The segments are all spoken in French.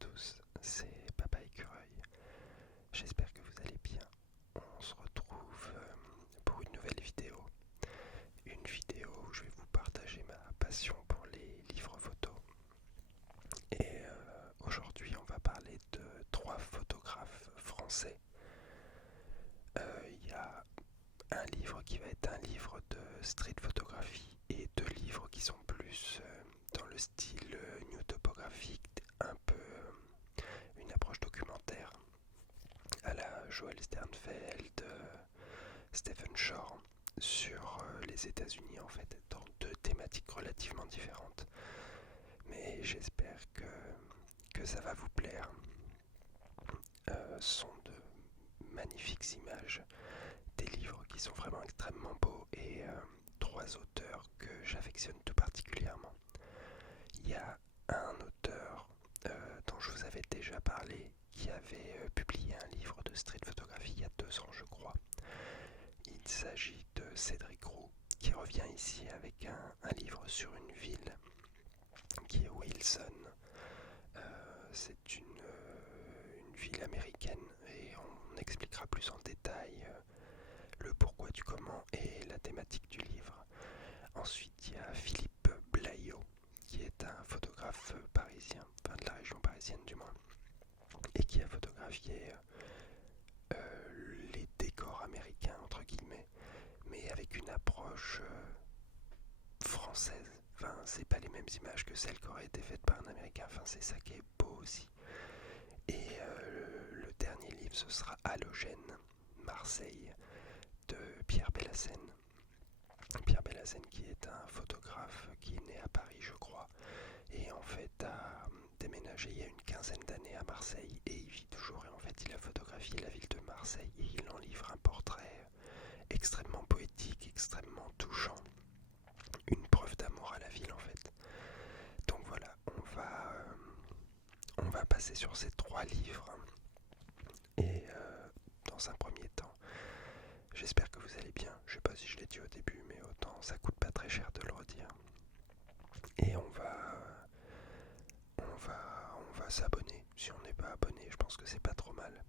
tous, c'est Papa Écureuil. J'espère que vous allez bien. On se retrouve pour une nouvelle vidéo. Une vidéo où je vais vous partager ma passion pour les livres photos. Et aujourd'hui, on va parler de 3 photographes français. Il y a un livre qui va être un livre de street photographie et 2 livres qui sont plus dans le style new topographique, un peu une approche documentaire à la Joel Sternfeld, Stephen Shore sur les États-Unis, en fait, dans 2 thématiques relativement différentes. Mais j'espère que ça va vous plaire. Ce sont de magnifiques images, des livres qui sont vraiment extrêmement beaux et 3 auteurs que j'affectionne tout particulièrement. Il y a un auteur dont je vous avais déjà parlé qui avait publié un livre de street photographie il y a 2 ans, je crois. Il s'agit de Cédric Roux qui revient ici avec un livre sur une ville qui est Wilson. C'est une ville américaine et on expliquera plus en détail le pourquoi du comment et la thématique du livre. Ensuite, il y a Philippe Blaillot qui est un photographe parisien, enfin de la région parisienne du moins, et qui a photographié les décors américains entre guillemets, mais avec une approche française. Enfin, c'est pas les mêmes images que celles qui auraient été faites par un américain. Enfin, c'est ça qui est beau aussi. Et le dernier livre, ce sera Halogène, Marseille, de Pierre Bellassène. Pierre Bellassène qui est un photographe qui est né à Paris, je crois, et en fait a déménagé il y a une quinzaine d'années à Marseille et il vit toujours. Et en fait, il a photographié la ville de Marseille et il en livre un portrait extrêmement poétique, extrêmement touchant, une preuve d'amour à la ville en fait. Donc voilà, on va passer sur ces 3 livres et dans un premier temps, j'espère que vous allez bien. Je sais pas si je l'ai dit au début, mais autant ça coûte pas très cher de le redire. Et on va s'abonner. Si on n'est pas abonné, je pense que c'est pas trop mal.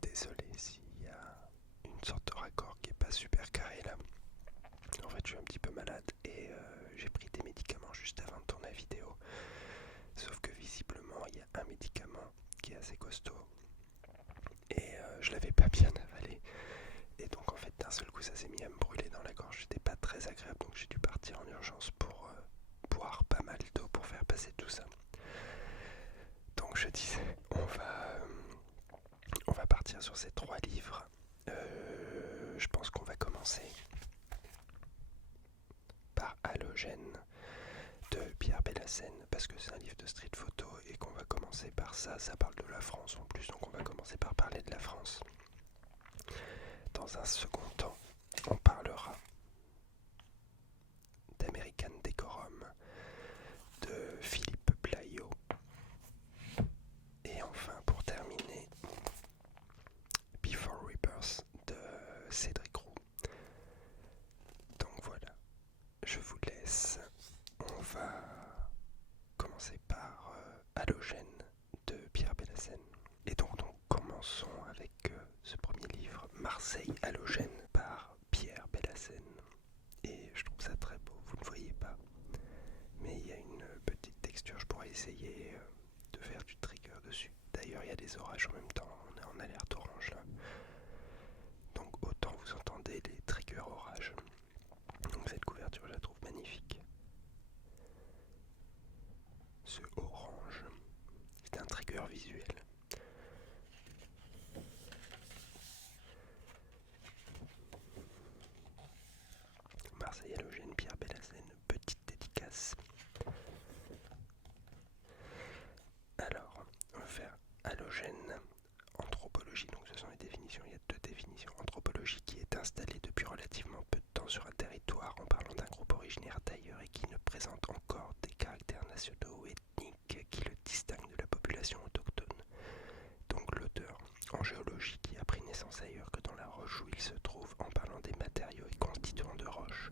Désolé s'il y a une sorte de raccord qui est pas super carré là. En fait, je suis un petit peu malade et j'ai pris des médicaments juste avant de tourner la vidéo. Sauf que visiblement, il y a un médicament qui est assez costaud et je l'avais pas bien avalé. Et donc en fait, d'un seul coup, ça s'est mis à me brûler dans la gorge. C'était pas très agréable, donc j'ai dû partir en urgence pour boire pas mal d'eau pour faire passer tout ça. Donc je disais, on va partir sur ces 3 livres. Je pense qu'on va commencer par Halogène de Pierre Bellassène, parce que c'est un livre de street photo et qu'on va commencer par ça. Ça parle de la France en plus, donc on va commencer par parler de la France. Dans un second temps, on parlera d'American Decorum de Philippe Blaillot. Et enfin, pour terminer, Before Rebirth de Cédric Roux. Donc voilà, je vous laisse. On va commencer par Halogène de Pierre Bellassène. Et donc commençons avec ce premier livre, Marseille Halogène par Pierre Bellassène. Et je trouve ça très beau, vous ne voyez pas, mais il y a une petite texture. Je pourrais essayer de faire du trigger dessus. D'ailleurs, il y a des orages en même temps, on est en alerte orange là. Donc autant vous entendez les triggers orages. Donc cette couverture, je la trouve magnifique. Ce orange, c'est un trigger visuel. Marseille Halogène, Pierre Bellassène, petite dédicace. Alors, on va faire halogène, anthropologie, donc ce sont les définitions, il y a 2 définitions. Anthropologie qui est installée depuis relativement peu de temps sur un territoire en parlant d'un groupe originaire d'ailleurs et qui ne présente encore des caractères nationaux ou ethniques qui le distinguent de la population autochtone. Donc l'auteur en géologie qui a pris naissance ailleurs que dans la roche où il se trouve en parlant des matériaux et constituants de roche.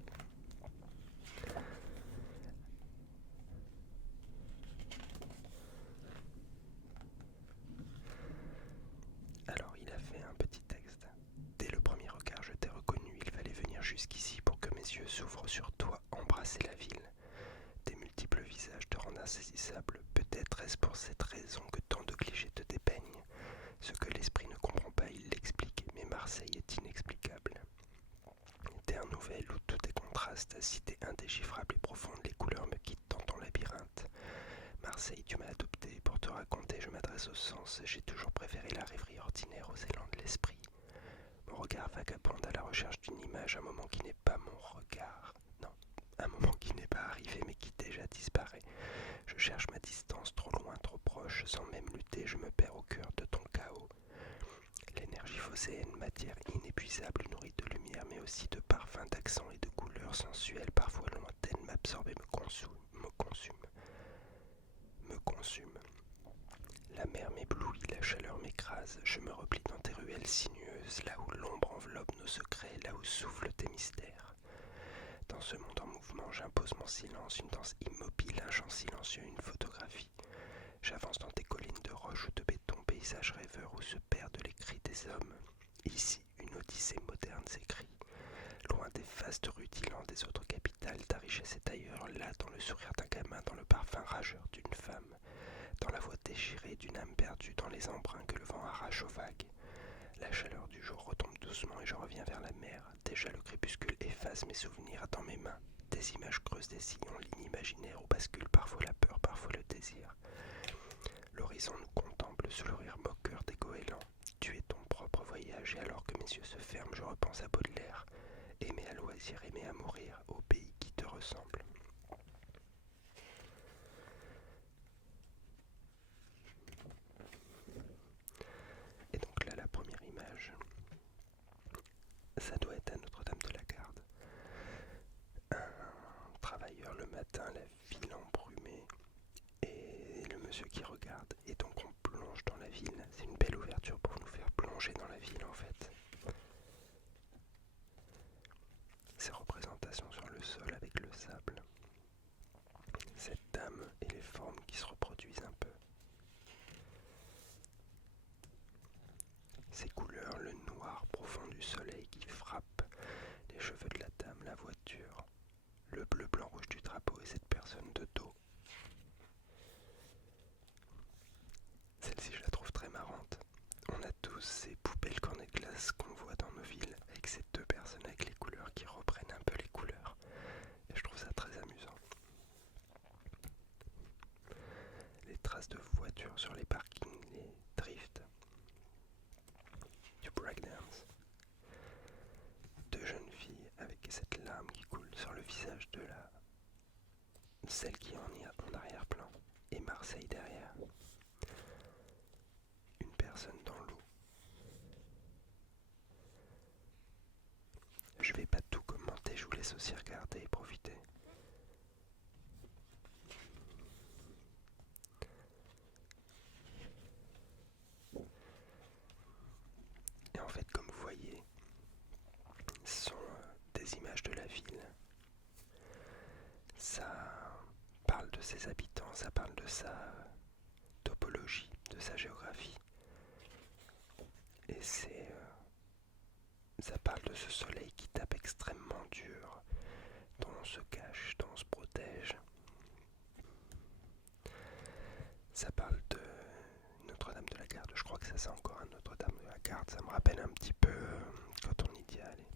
inépuisable. Peut-être est-ce pour cette raison que tant de clichés te dépeignent. Ce que l'esprit ne comprend pas, il l'explique, mais Marseille est inexplicable. Terre nouvelle où tout est contraste, cité indéchiffrable et profonde, les couleurs me quittent dans ton labyrinthe. Marseille, tu m'as adopté, pour te raconter, je m'adresse au sens, j'ai toujours préféré la rêverie ordinaire aux élans de l'esprit. Mon regard vagabonde à la recherche d'une image, un moment qui n'est pas mon regard. Non, un moment qui n'est pas arrivé mais qui déjà disparaît. Je cherche ma distance, trop loin, trop proche, sans même lutter, je me perds au cœur de ton chaos. L'énergie phocéenne, matière inépuisable, nourrie de lumière, mais aussi de parfums, d'accents et de couleurs sensuelles, parfois lointaines, m'absorbe et me consume. La mer m'éblouit, la chaleur m'écrase, je me replie dans tes ruelles sinueuses, là où l'ombre enveloppe nos secrets, là où soufflent tes mystères. Dans ce monde en mouvement, j'impose mon silence, une danse immobile, un chant silencieux, une photographie. J'avance dans tes collines de roches ou de béton, paysage rêveur où se perdent les cris des hommes. Ici, une odyssée moderne s'écrit. Loin des vastes rues d'Ilan des autres capitales, ta richesse est ailleurs, là, dans le sourire d'un gamin, dans le parfum rageur d'une femme, dans la voix déchirée d'une âme perdue, dans les embruns que le vent arrache aux vagues. La chaleur du jour retombe doucement et je reviens vers la mer. Déjà le crépuscule efface mes souvenirs dans mes mains. Des images creusent des sillons, lignes imaginaires où bascule parfois la peur, parfois le désir. L'horizon nous contemple sous le rire moqueur des goélands. Tu es ton propre voyage et alors que mes yeux se ferment, je repense à Baudelaire. Aimer à loisir, aimer à mourir, au pays qui te ressemble. Et donc là, la première image, ça doit être à Notre-Dame-de-la-Garde. Un travailleur le matin, la ville embrumée, et le monsieur qui regarde. Et donc on plonge dans la ville. C'est une belle ouverture pour nous faire plonger dans la ville en fait. Ces représentations sur le sol avec le sable. Cette dame et les formes qui se reproduisent un peu. Ces couleurs, le noir profond du soleil qui frappe les cheveux de la dame, la voiture, le bleu, blanc, rouge du drapeau et cette personne de dos. Celle-ci, je la trouve très marrante. On a tous ces poupées le cornet de glace qu'on voit dans nos villes avec ces deux personnes avec les couleurs qui reprennent un peu les couleurs. Et je trouve ça très amusant. Les traces de voitures sur les parkings, les drifts, du breakdance. Deux jeunes filles avec cette larme qui coule sur le visage de celle qui est en arrière-plan et Marseille derrière. Une personne dans l'eau. Je vais pas tout commenter, je vous laisse aussi regarder et profiter. Et en fait, comme vous voyez, ce sont des images de la ville. Ça parle de ses habitants, ça parle de sa topologie, de sa géographie. Et ça parle de ce soleil qui tape extrêmement dur, dont on se cache, dont on se protège. Ça parle de Notre-Dame-de-la-Garde. Je crois que ça c'est encore un Notre-Dame-de-la-Garde. Ça me rappelle un petit peu quand on y allait.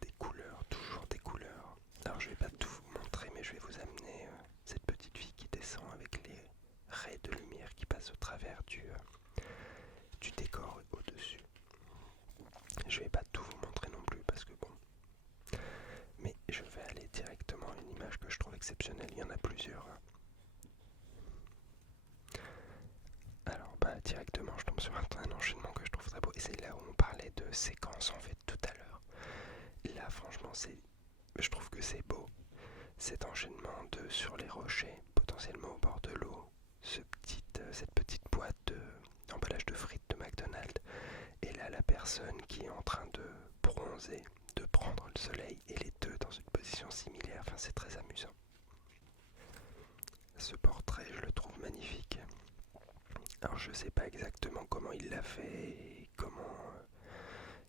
Des couleurs, toujours des couleurs. Alors je vais pas tout vous montrer, mais je vais vous amener cette petite fille qui descend avec les raies de lumière qui passent au travers du décor au-dessus. Je vais pas tout vous montrer non plus parce que bon. Mais je vais aller directement à une image que je trouve exceptionnelle. Il y en a plusieurs. Alors directement je tombe sur un enchaînement que je trouve très beau. Et c'est là où on parlait de séquence en fait tout à l'heure. Là franchement je trouve que c'est beau. Cet enchaînement de sur les rochers, potentiellement au bord de l'eau. Cette petite boîte d'emballage de frites de McDonald's. Et là la personne qui est en train de bronzer, de prendre le soleil et les deux dans une position similaire. Enfin c'est très amusant. Ce portrait je le trouve magnifique. Alors je sais pas exactement comment il l'a fait et comment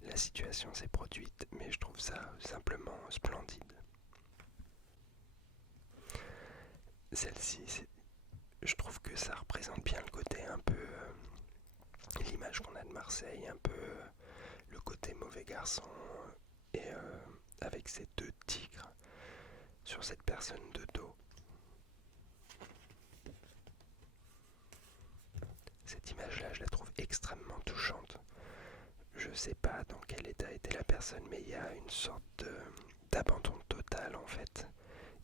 la situation s'est produite, mais je trouve ça simplement splendide. Celle-ci, je trouve que ça représente bien le côté un peu, l'image qu'on a de Marseille, un peu le côté mauvais garçon, et avec ces deux tigres sur cette personne de dos. Cette image-là, je la trouve extrêmement touchante. Je sais pas dans quel état était la personne, mais il y a une sorte d'abandon total en fait.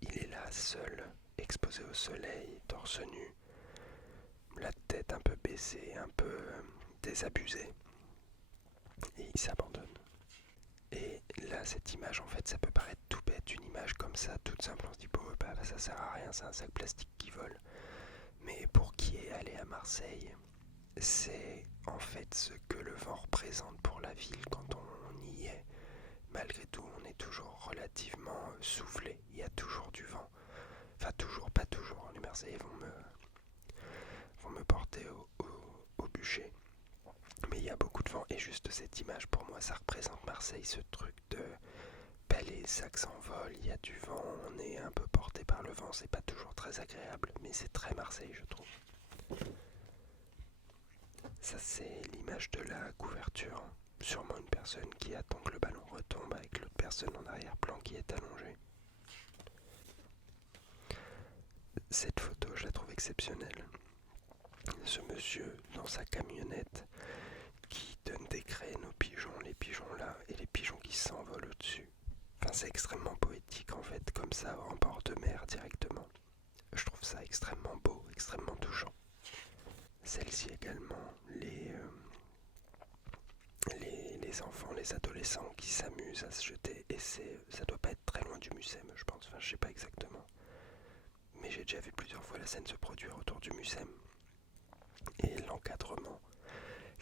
Il est là seul, exposé au soleil, torse nu, la tête un peu baissée, un peu désabusé, et il s'abandonne. Et là, cette image, en fait, ça peut paraître tout bête, une image comme ça, toute simple, on se dit, bon, bah, ça sert à rien, c'est un sac plastique qui vole. Mais pour qui est allé à Marseille, c'est en fait ce que le vent représente pour la ville quand on y est. Malgré tout, on est toujours relativement soufflé, il y a toujours du vent. Enfin, toujours, pas toujours, les Marseillais vont me porter au bûcher. Mais il y a beaucoup de vent, et juste cette image, pour moi, ça représente Marseille, ce truc de les sacs s'envolent, il y a du vent, on est un peu porté par le vent, c'est pas toujours très agréable, mais c'est très Marseille, je trouve. Ça, c'est l'image de la couverture. Sûrement une personne qui attend que le ballon retombe avec l'autre personne en arrière-plan qui est allongée. Cette photo, je la trouve exceptionnelle. Ce monsieur dans sa camionnette qui donne des graines aux pigeons, les pigeons là, et les pigeons qui s'envolent au-dessus. Enfin, c'est extrêmement poétique en fait, comme ça, en bord de mer directement. Je trouve ça extrêmement beau, extrêmement touchant. Celle-ci également, les enfants, les adolescents qui s'amusent à se jeter, et ça doit pas être très loin du Mucem, je pense, enfin je sais pas exactement. Mais j'ai déjà vu plusieurs fois la scène se produire autour du Mucem. Et l'encadrement,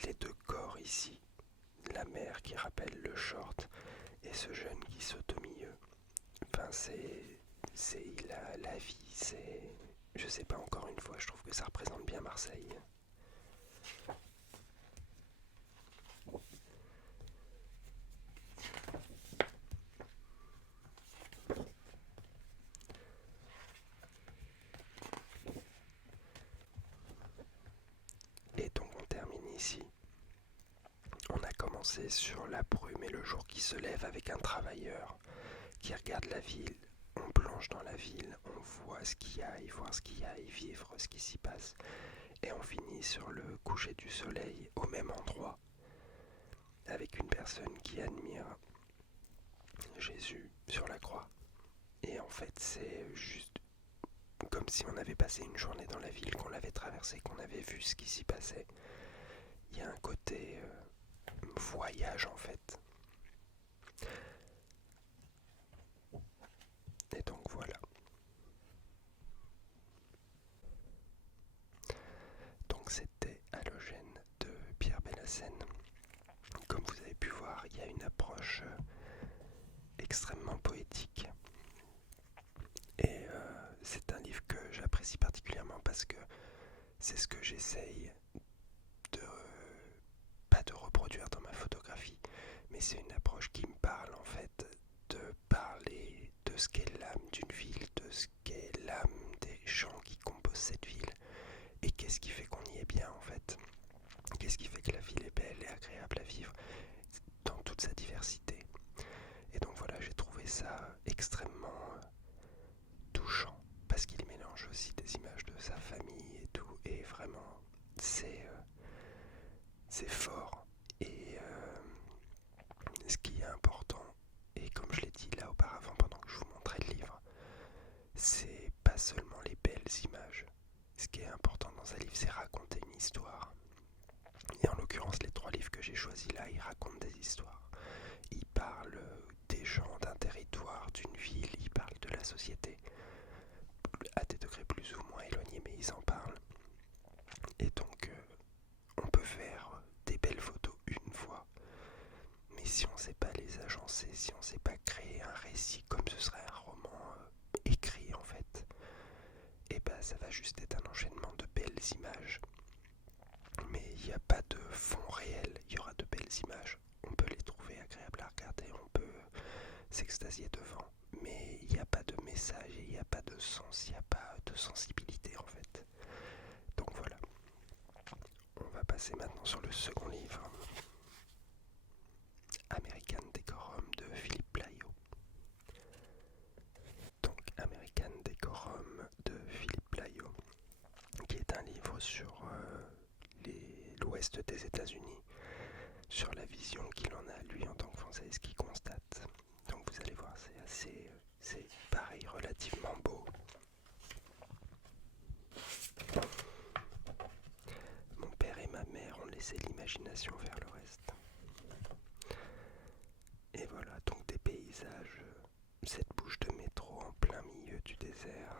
les deux corps ici, la mer qui rappelle le short, et ce jeune qui saute au milieu. Enfin c'est la vie, c'est... Je sais pas, encore une fois, je trouve que ça représente bien Marseille. Et donc on termine ici. On a commencé sur la brume et le jour qui se lève avec un travailleur qui regarde la ville. On plonge dans la ville, on voit ce qu'il y a, voir ce qu'il y a, vivre ce qui s'y passe. Et on finit sur le coucher du soleil au même endroit, avec une personne qui admire Jésus sur la croix. Et en fait, c'est juste comme si on avait passé une journée dans la ville, qu'on l'avait traversée, qu'on avait vu ce qui s'y passait. Il y a un côté voyage en fait. Et donc voilà. Donc c'était Halogène de Pierre Bellassène. Comme vous avez pu voir, il y a une approche extrêmement poétique. Et c'est un livre que j'apprécie particulièrement parce que c'est ce que j'essaye de pas de reproduire dans ma photographie, mais c'est une approche qui me parle en fait, de parler de ce qu'est l'âme d'une ville, de ce qu'est l'âme des gens qui composent cette ville, et qu'est-ce qui fait qu'on y est bien en fait, qu'est-ce qui fait que la ville est belle et agréable à vivre dans toute sa diversité. Et donc voilà, j'ai trouvé ça extrêmement touchant parce qu'il mélange aussi des images de sa famille et tout, et vraiment c'est fort. Et ce qui est important, et comme je l'ai dit là auparavant pendant que je vous montrais le livre, c'est pas seulement les belles images. Ce qui est important dans un livre, c'est raconter une histoire. Et en l'occurrence, les 3 livres que j'ai choisis là, ils racontent des histoires. Ils parlent des gens, d'un territoire, d'une ville, ils parlent de la société, à des degrés plus ou moins éloignés, mais ils en parlent. Et donc, on peut faire des belles photos une fois, mais si on ne sait pas les agencer, si on ne sait pas créer un récit comme ce serait un roman écrit en fait, et ben ça va juste être un enchaînement de belles images. Mais il n'y a pas de fond réel, il y aura de belles images, on peut les trouver agréables à regarder, on peut s'extasier devant, mais il n'y a pas de message, il n'y a pas de sens, il n'y a pas de de sensibilité en fait. Donc voilà, on va passer maintenant sur le second livre, American Decorum de Philippe Plaillot. Donc American Decorum de Philippe Plaillot, qui est un livre sur l'ouest des États-Unis, sur la vision qu'il en a lui en tant que Français, ce qu'il constate. Donc vous allez voir, c'est pareil, relativement beau. Mon père et ma mère ont laissé l'imagination faire le reste. Et voilà, donc des paysages, cette bouche de métro en plein milieu du désert.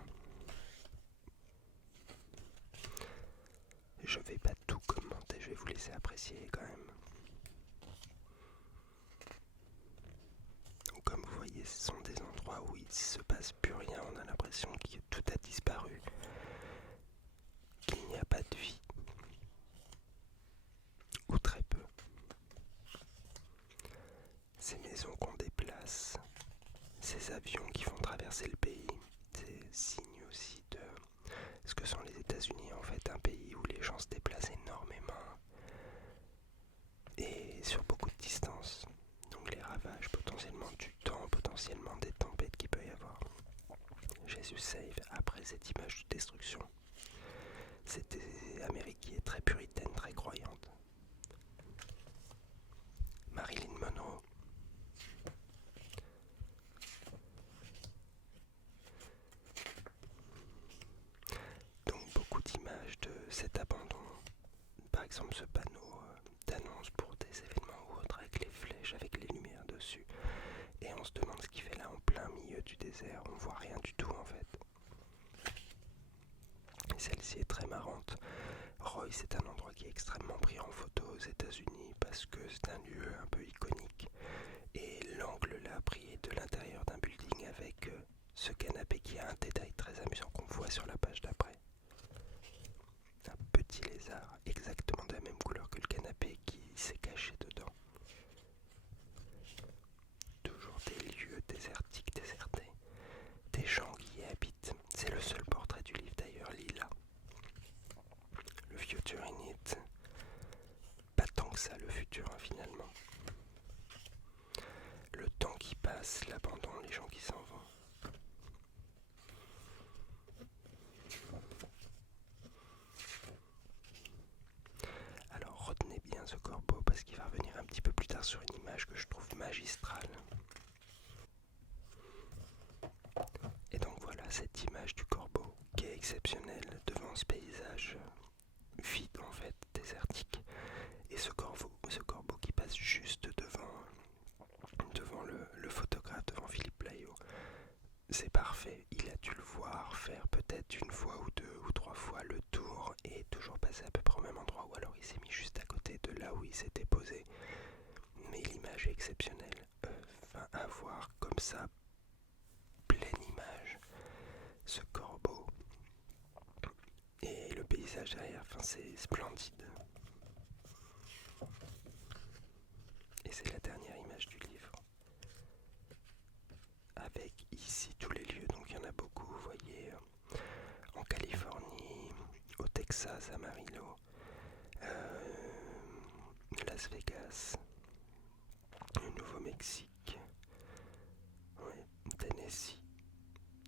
Je vais pas tout commenter, je vais vous laisser apprécier quand même. Donc, comme vous voyez, ce sont des endroits où il se passe plus rien, on a l'impression que tout a disparu, qu'il n'y a pas de vie, ou très peu. Ces maisons qu'on déplace, ces avions qui font traverser le pays, c'est signe aussi de ce que sont les États-Unis, en fait, un pays où les gens se déplacent énormément et sur beaucoup de distance. Donc les ravages potentiellement du temps, potentiellement des tempêtes qu'il peut y avoir. Jésus save après cette image de destruction. C'était Amérique qui est très puritaine, très croyante. Marilyn Monroe. Donc beaucoup d'images de cet abandon. Par exemple ce panneau d'annonce pour des événements ou autres avec les flèches, avec les lumières dessus. Et on se demande ce qu'il fait là en plein milieu du désert. On voit rien du tout en fait. Et celle-ci est très marrante. Roy, c'est un endroit qui est extrêmement pris en photo aux États-Unis parce que c'est un lieu un peu iconique. Et l'angle là pris est de l'intérieur d'un building avec ce canapé qui a un détail très amusant qu'on voit sur la page d'après. Un petit lézard exactement de la même couleur que le canapé qui s'est caché dedans. Toujours des lieux désertiques, désertés. Des gens qui y habitent. C'est le seul portrait du livre d'ailleurs, Lila. Le futur in it. Pas tant que ça le futur finalement. Le temps qui passe, l'abandon, les gens qui s'en vont. Alors retenez bien ce corbeau parce qu'il va revenir un petit peu plus tard sur une image que je trouve magistrale. Et donc voilà cette image du corbeau qui est exceptionnelle devant ce paysage vide en fait, désertique. Et ce corbeau qui passe juste devant le photographe, devant Philippe Plaillot. C'est parfait, il a dû le voir faire peut-être une fois ou deux ou trois fois le tour et toujours passer à peu près au même endroit, ou alors il s'est mis juste à côté de là où il s'était posé. Mais l'image est exceptionnelle. Enfin, à voir comme ça, pleine image, ce corbeau et le paysage derrière, enfin, c'est splendide. Et c'est la dernière image du livre. Avec ici tous les lieux, donc il y en a beaucoup, vous voyez, en Californie, au Texas, à Amarillo, Las Vegas, le Nouveau-Mexique, ouais, Tennessee.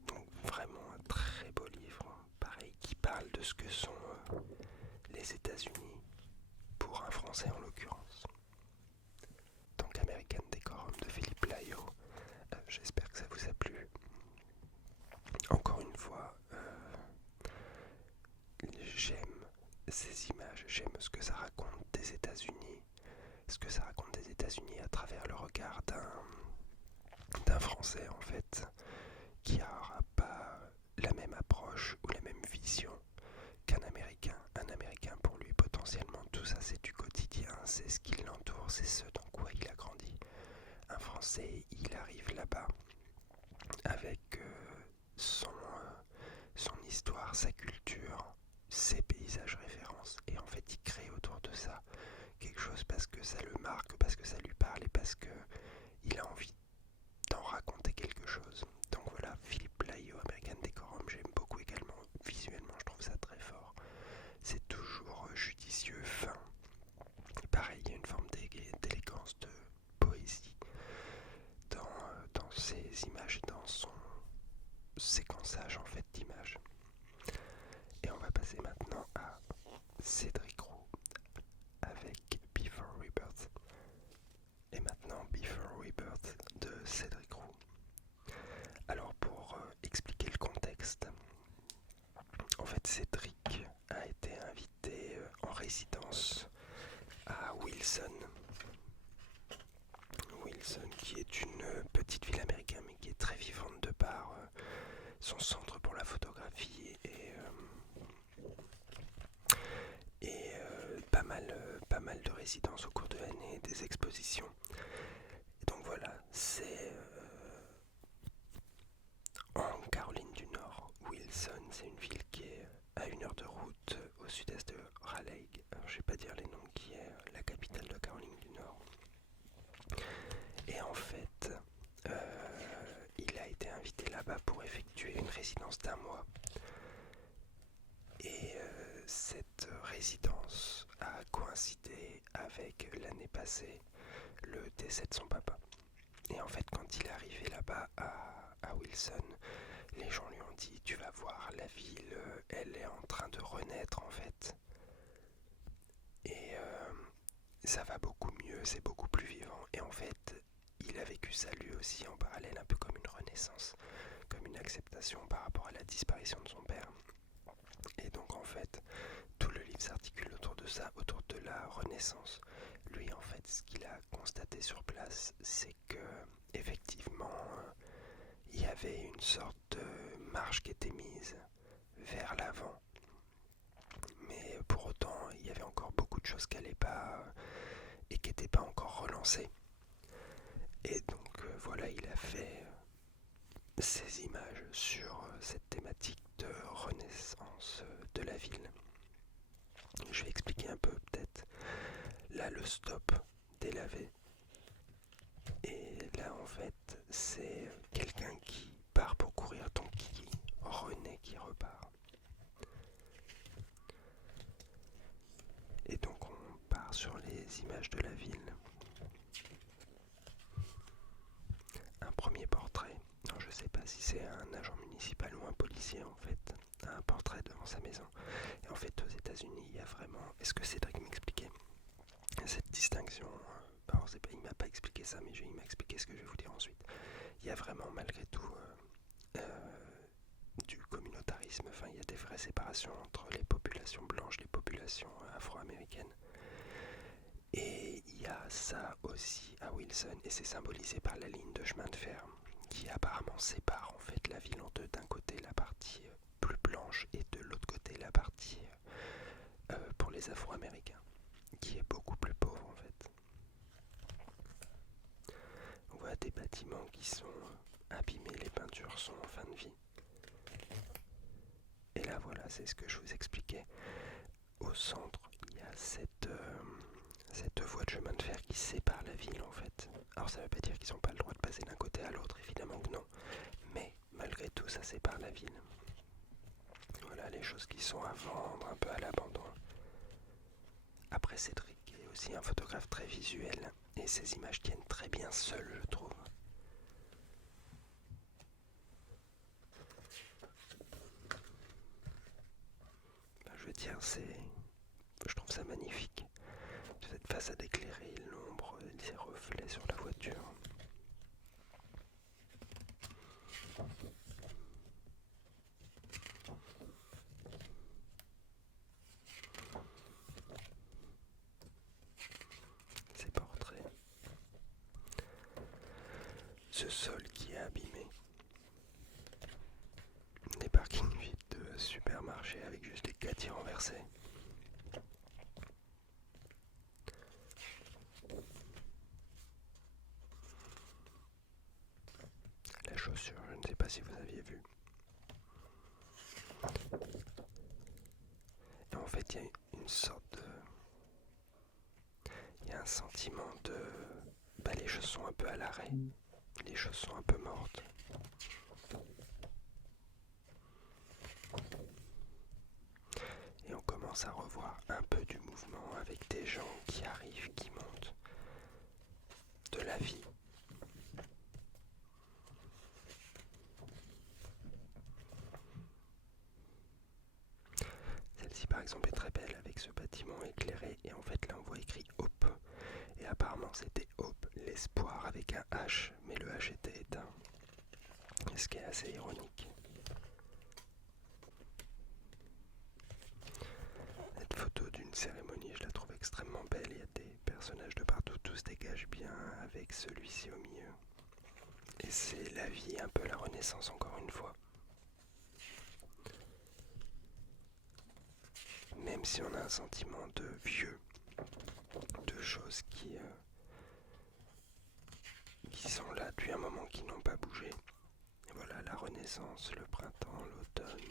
Donc vraiment un très beau livre, pareil, qui parle de ce que sont les États-Unis, pour un Français en l'occurrence. Donc American Decorum de Philippe Plaillot. J'espère que ça vous a plu. Encore une fois, j'aime ces images, j'aime ce que ça raconte des États-Unis, ce que ça raconte des États-Unis à travers le regard d'un Français en fait, qui n'aura pas la même approche ou la même vision qu'un Américain. Un Américain, pour lui, potentiellement, tout ça c'est du quotidien, c'est ce qui l'entoure, c'est ce dans quoi il a grandi. Un Français, il arrive là-bas avec son histoire, sa culture, ses paysages références, et en fait il crée autour de ça quelque chose parce que ça le marque, parce que ça lui parle et parce que il a envie d'en raconter quelque chose. Donc voilà, Philippe Plaillot, American Decorum, j'aime beaucoup également. d'image. Et on va passer maintenant à Cédric Roux avec Before Rebirth. Et maintenant Before Rebirth de Cédric Roux. Alors pour expliquer le contexte, en fait Cédric a été invité en résidence à Wilson. Wilson qui est une petite ville américaine mais qui est très vivante de par son centre pour la photographie et pas mal de résidences au cours de l'année, des expositions. Et donc voilà, c'est en Caroline du Nord. Wilson, c'est une ville qui est à 1 heure de route au sud-est de Raleigh. Alors, je vais pas dire les noms, qui est la capitale de Caroline du Nord. Et en fait, il a été invité là-bas pour effectuer une résidence d'1 mois. Et cette résidence a coïncidé avec l'année passée le décès de son papa. Et en fait, quand il est arrivé là-bas à Wilson, les gens lui ont dit: tu vas voir, la ville, elle est en train de renaître en fait. Et ça va beaucoup mieux, c'est beaucoup plus vivant. Et en fait, il a vécu ça lui aussi en parallèle, un peu comme une renaissance, comme une acceptation par rapport à la disparition de son père. Et donc en fait, tout le livre s'articule autour de ça, autour de la renaissance. Lui, en fait, ce qu'il a constaté sur place, c'est que effectivement, il y avait une sorte de marche qui était mise vers l'avant. Mais pour autant, il y avait encore beaucoup de choses qui n'allaient pas et qui n'étaient pas encore relancées. Et donc voilà, il a fait ces images sur cette thématique de renaissance de la ville. Je vais expliquer un peu peut-être. Là, le stop délavé. Et là, en fait, c'est quelqu'un qui part pour courir, donc qui renaît, qui repart. Et donc, on part sur les images de la ville. Un premier portrait. Alors, je ne sais pas si c'est un agent municipal ou un policier, en fait. Un portrait devant sa maison. Et en fait, aux États-Unis, il y a vraiment. Est-ce que Cédric m'expliquait cette distinction? Alors, il m'a pas expliqué ça, mais il m'a expliqué ce que je vais vous dire ensuite. Il y a vraiment, malgré tout, du communautarisme. Enfin, il y a des vraies séparations entre les populations blanches, les populations afro-américaines. Et il y a ça aussi à Wilson, et c'est symbolisé par la ligne de chemin de fer qui apparemment sépare en fait la ville en deux. D'un côté la partie plus blanche et de l'autre côté la partie pour les Afro-Américains, qui est beaucoup plus pauvre en fait. On voit des bâtiments qui sont abîmés, les peintures sont en fin de vie. Et là voilà, c'est ce que je vous expliquais. Au centre, il y a cette voie de chemin de fer qui sépare la ville en fait. Alors ça ne veut pas dire qu'ils n'ont pas le droit de passer d'un côté à l'autre, évidemment que non. Mais malgré tout, ça sépare la ville. Voilà les choses qui sont à vendre, un peu à l'abandon. Après, Cédric est aussi un photographe très visuel et ses images tiennent très bien seules, je trouve. Je veux dire, je trouve ça magnifique. Cette façade éclairée, l'ombre, les reflets sur la voiture. Ces portraits. Ce sol qui est abîmé. Des parkings vides de supermarchés avec juste les quartiers renversés. La chaussure, je ne sais pas si vous aviez vu. Et en fait, il y a une sorte de... Il y a un sentiment de... les choses sont un peu à l'arrêt. Les choses sont un peu mortes. Et on commence à revoir un peu du mouvement avec des gens qui arrivent, qui montent. De la vie. exemple est très belle avec ce bâtiment éclairé, et en fait là on voit écrit Hope, et apparemment c'était Hope, l'espoir avec un H, mais le H était éteint, ce qui est assez ironique. Cette photo d'une cérémonie, je la trouve extrêmement belle, il y a des personnages de partout, tous dégagent bien avec celui-ci au milieu. Et c'est la vie, un peu la Renaissance encore une fois. Même si on a un sentiment de vieux, de choses qui sont là depuis un moment, qui n'ont pas bougé. Et voilà, la Renaissance, le printemps, l'automne.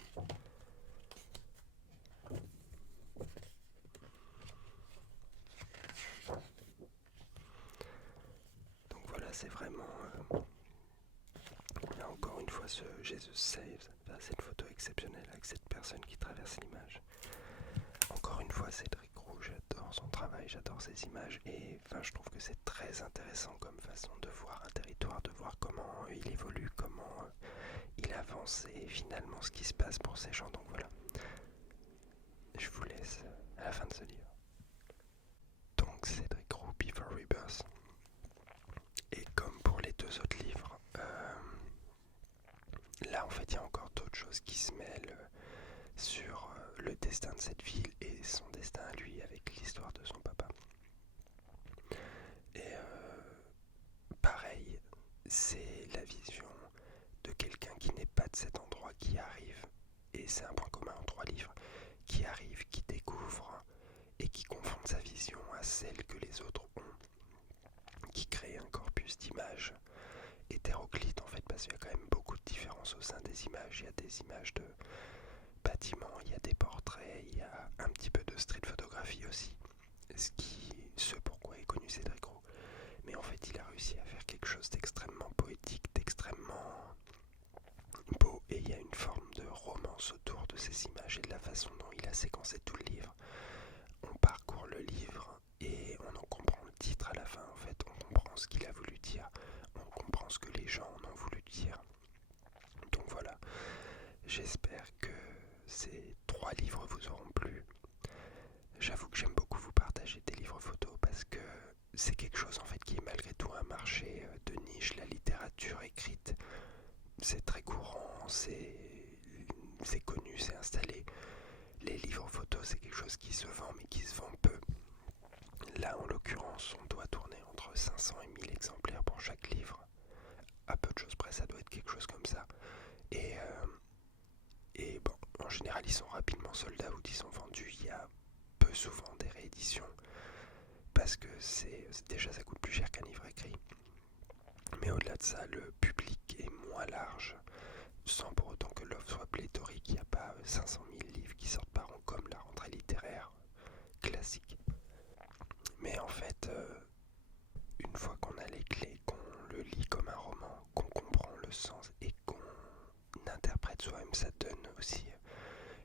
Donc voilà, c'est vraiment... là encore une fois, ce Jesus Saves, cette photo exceptionnelle avec cette personne qui traverse l'image. Encore une fois, Cédric Roux, j'adore son travail, j'adore ses images, et je trouve que c'est très intéressant comme façon de voir un territoire, de voir comment il évolue, comment il avance, et finalement ce qui se passe pour ces gens. Donc voilà, je vous laisse à la fin de ce livre. Donc Cédric Roux, Before Rebirth. Et comme pour les deux autres livres, là en fait il y a encore d'autres choses qui se mêlent sur le destin de cette ville et son destin à lui avec l'histoire de son papa. Et pareil, c'est la vision de quelqu'un qui n'est pas de cet endroit qui arrive, et c'est un point commun en 3 livres, qui arrive, qui découvre et qui confronte sa vision à celle que les autres ont, qui crée un corpus d'images hétéroclite en fait, parce qu'il y a quand même beaucoup de différences au sein des images. Il y a des images de bâtiments, il y a des portraits, il y a un petit peu de street photographie aussi, ce pourquoi est connu Cédric Roux. Mais en fait il a réussi à faire quelque chose d'extrêmement poétique, d'extrêmement beau, et il y a une forme de romance autour de ces images et de la façon dont il a séquencé tout le livre. On parcourt le livre et on en comprend le titre à la fin, en fait on comprend ce qu'il a voulu dire, on comprend ce que les gens en ont voulu dire. Donc voilà, j'espère que ces 3 livres vous auront plu. J'avoue que j'aime beaucoup vous partager des livres photos parce que c'est quelque chose en fait qui est malgré tout un marché de niche. La littérature écrite, c'est très courant, c'est connu, c'est installé. Les livres photos, c'est quelque chose qui se vend mais qui se vend peu. Là en l'occurrence, on doit tourner entre 500 et 1000 exemplaires pour chaque livre. À peu de choses près, ça doit être quelque chose comme ça. Et bon, en général, ils sont rapidement sold out, ils sont vendus. Il y a peu souvent des rééditions parce que déjà ça coûte plus cher qu'un livre écrit. Mais au-delà de ça, le public est moins large, sans pour autant que l'offre soit pléthorique. Il n'y a pas 500 000 livres qui sortent par an comme la rentrée littéraire classique. Mais en fait, une fois qu'on a les clés, qu'on le lit comme un roman, qu'on comprend le sens et qu'on interprète soi-même, ça donne aussi...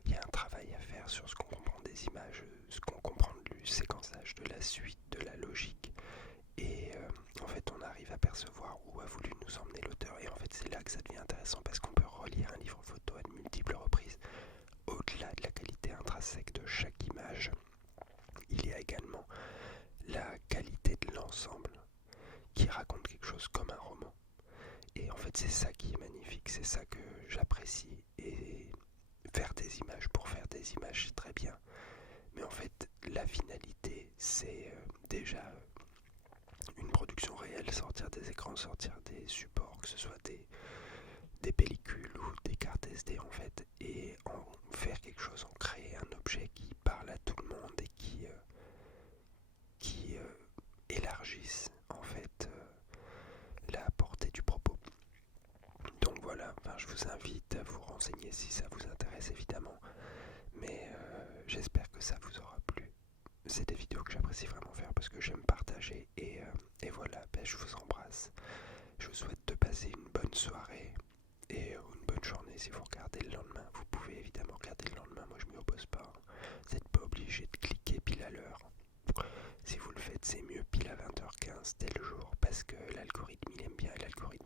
il y a un travail à faire sur ce qu'on comprend des images, ce qu'on comprend du séquençage, de la suite, de la logique. Et en fait, on arrive à percevoir où a voulu nous emmener l'auteur. Et en fait, c'est là que ça devient intéressant parce qu'on peut relire un livre photo à de multiples reprises. Au-delà de la qualité intrinsèque de chaque image, il y a également la qualité de l'ensemble qui raconte quelque chose comme un roman. Et en fait, c'est ça qui est magnifique, c'est ça que j'apprécie. Et faire des images pour faire des images, c'est très bien. Mais en fait, la finalité, c'est déjà une production réelle, sortir des écrans, sortir des supports, que ce soit des pellicules ou des cartes SD en fait, et en faire quelque chose, en créer un objet qui parle à tout le monde et qui élargisse en fait la portée du propos. Donc voilà, je vous invite à vous renseigner si ça vous intéresse évidemment, mais j'espère que ça vous aura plu. C'est des vidéos que j'apprécie vraiment faire parce que j'aime partager, et voilà, je vous embrasse. Je vous souhaite de passer une bonne soirée et une bonne journée si vous regardez le lendemain. Vous pouvez évidemment regarder le lendemain, moi je m'y oppose pas. Vous n'êtes pas obligé de cliquer pile à l'heure. Si vous le faites, c'est mieux pile à 20h15 tel jour, parce que l'algorithme il aime bien, et l'algorithme